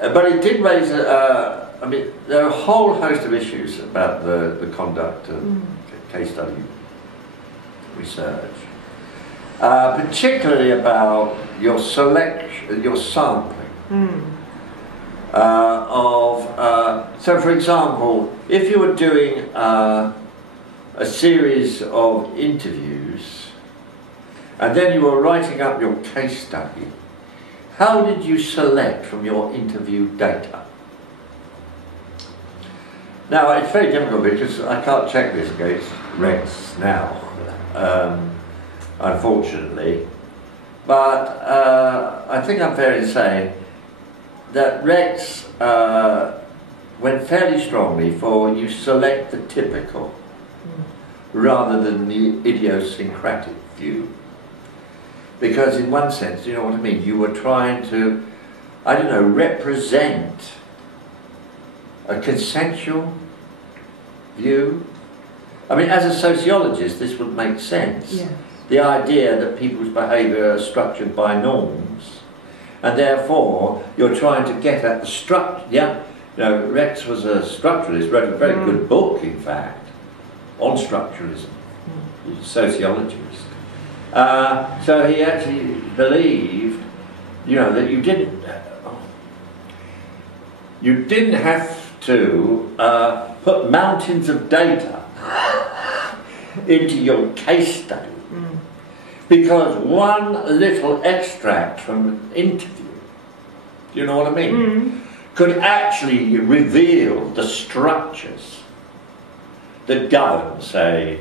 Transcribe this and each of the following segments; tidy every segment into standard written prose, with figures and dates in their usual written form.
But it did raise, I mean, there are a whole host of issues about the conduct of case study research, particularly about your selection, your sampling so for example, if you were doing a series of interviews and then you were writing up your case study, how did you select from your interview data? Now, it's very difficult because I can't check this against Rex now, unfortunately. But I think I'm fair in saying that Rex went fairly strongly for you select the typical rather than the idiosyncratic view. Because in one sense, you know what I mean, you were trying to, I don't know, represent a consensual view. I mean, as a sociologist, this would make sense. Yes. The idea that people's behaviour are structured by norms, and therefore you're trying to get at the structure. Yeah, you know, Rex was a structuralist, wrote a very good book, in fact, on structuralism. He's a sociologist. So he actually believed, you know, that you didn't have to put mountains of data into your case study, because one little extract from an interview, do you know what I mean, could actually reveal the structures that govern, say,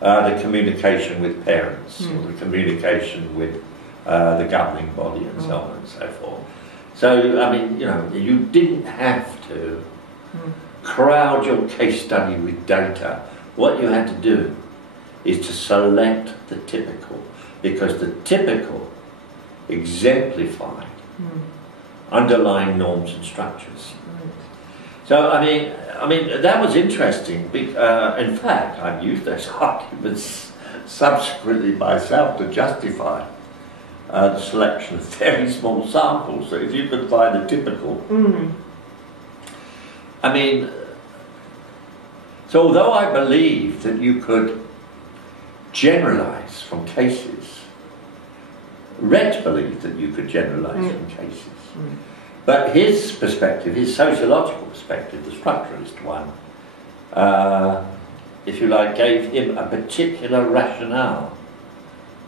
the communication with parents, or the communication with the governing body, and so on and so forth. So, I mean, you know, you didn't have to crowd your case study with data. What you had to do is to select the typical, because the typical exemplified underlying norms and structures. So, I mean, that was interesting. In fact, I've used those arguments subsequently myself to justify the selection of very small samples. So if you could find the typical, I mean, so although I believe that you could generalise from cases, Rex believed that you could generalise from cases. But his perspective, his sociological perspective, the structuralist one, if you like, gave him a particular rationale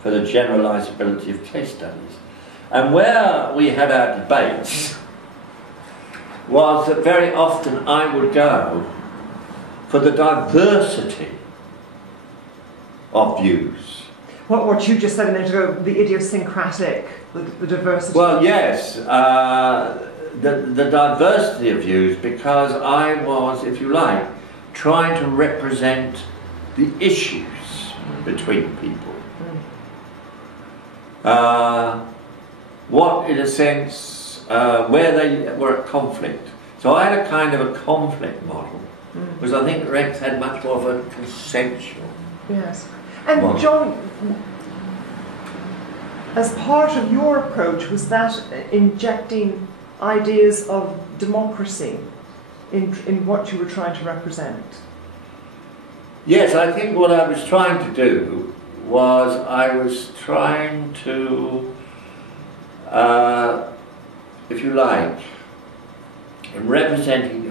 for the generalisability of case studies. And where we had our debates was that very often I would go for the diversity of views. What you just said a minute ago, the idiosyncratic, the diversity. Well, yes, the diversity of views, because I was, if you like, trying to represent the issues between people. What, in a sense, where they were at conflict. So I had a kind of a conflict model, because I think Rex had much more of a consensual. Yes. And model. John, as part of your approach, was that injecting ideas of democracy in what you were trying to represent? Yes, I think what I was trying to do was I was trying to, if you like, in representing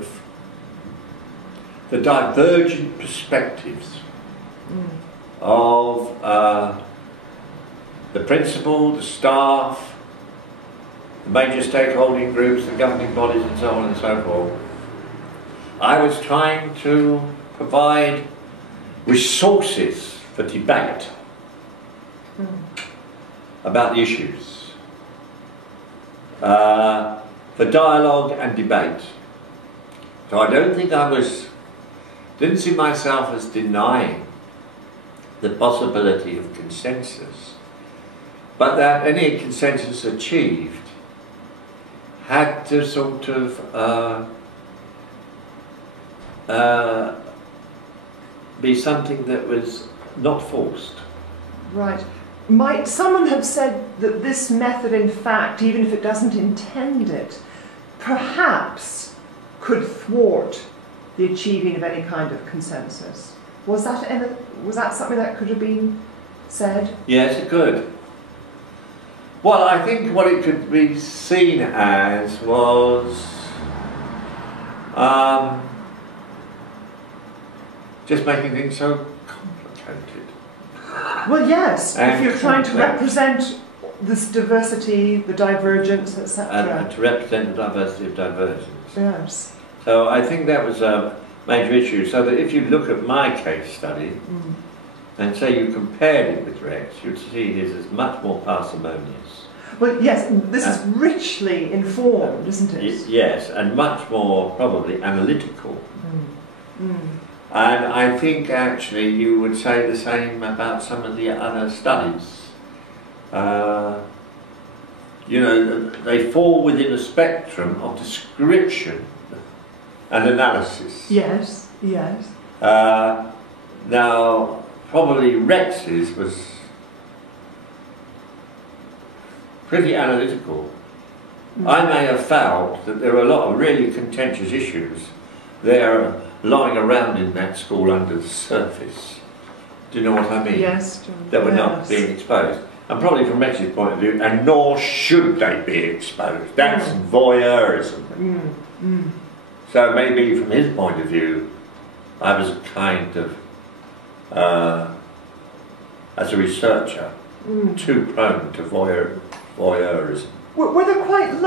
the divergent perspectives of the principal, the staff, the major stakeholding groups, the governing bodies, and so on and so forth. I was trying to provide resources for debate about the issues, for dialogue and debate. So I don't think didn't see myself as denying the possibility of consensus, but that any consensus achieved had to sort of be something that was not forced. Right. Might someone have said that this method, in fact, even if it doesn't intend it, perhaps could thwart the achieving of any kind of consensus. Was that something that could have been said? Yes, it could. Well, I think what it could be seen as was just making things so complicated. Well, yes, And if you're trying to complex. represent this diversity, the divergence, etc. And to represent the diversity of divergence. Yes. So I think that was a major issue. So that if you look at my case study and say you compared it with Rex, you'd see his is much more parsimonious. Well, yes, this is richly informed, isn't it? Yes, and much more probably analytical. And I think actually you would say the same about some of the other studies. You know, they fall within a spectrum of description and analysis. Yes, yes. Now, probably Rex's was pretty analytical. I may have felt that there were a lot of really contentious issues there lying around in that school under the surface. Do you know what I mean? Yes, John. That were yes. not being exposed. And probably from Rex's point of view, and nor should they be exposed. That's voyeurism. So maybe from his point of view, I was a kind of, as a researcher, too prone to voyeurism. Were there quite